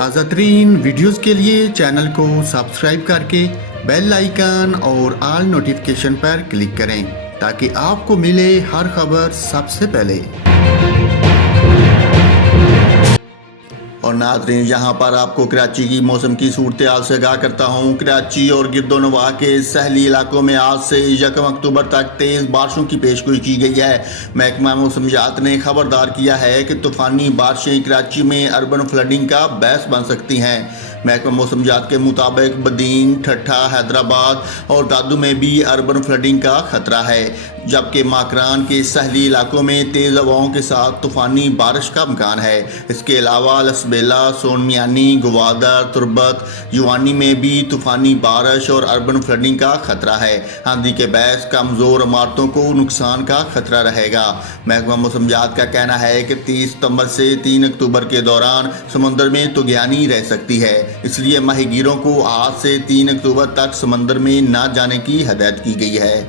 تازہ ترین ویڈیوز کے لیے چینل کو سبسکرائب کر کے بیل آئیکن اور آل نوٹیفیکیشن پر کلک کریں تاکہ آپ کو ملے ہر خبر سب سے پہلے۔ اور ناظرین، یہاں پر آپ کو کراچی کی موسم کی صورتحال سے آگاہ کرتا ہوں۔ کراچی اور گرد و نواح کے ساحلی علاقوں میں آج سے 1 اکتوبر تک تیز بارشوں کی پیشگوئی کی گئی ہے۔ محکمہ موسمیات نے خبردار کیا ہے کہ طوفانی بارشیں کراچی میں اربن فلڈنگ کا باعث بن سکتی ہیں۔ محکمہ موسمیات کے مطابق بدین، ٹھٹھہ، حیدرآباد اور دادو میں بھی اربن فلڈنگ کا خطرہ ہے، جبکہ ماکران کے ساحلی علاقوں میں تیز ہواؤں کے ساتھ طوفانی بارش کا امکان ہے۔ اس کے علاوہ لسبیلا، سون میانی، گوادر، تربت، یوانی میں بھی طوفانی بارش اور اربن فلڈنگ کا خطرہ ہے۔ آندھی کے باعث کمزور عمارتوں کو نقصان کا خطرہ رہے گا۔ محکمہ موسمیات کا کہنا ہے کہ 30 ستمبر سے 3 اکتوبر کے دوران سمندر میں طغیانی رہ سکتی ہے، اس لیے ماہی گیروں کو آج سے 3 اکتوبر تک سمندر میں نہ جانے کی ہدایت کی گئی ہے۔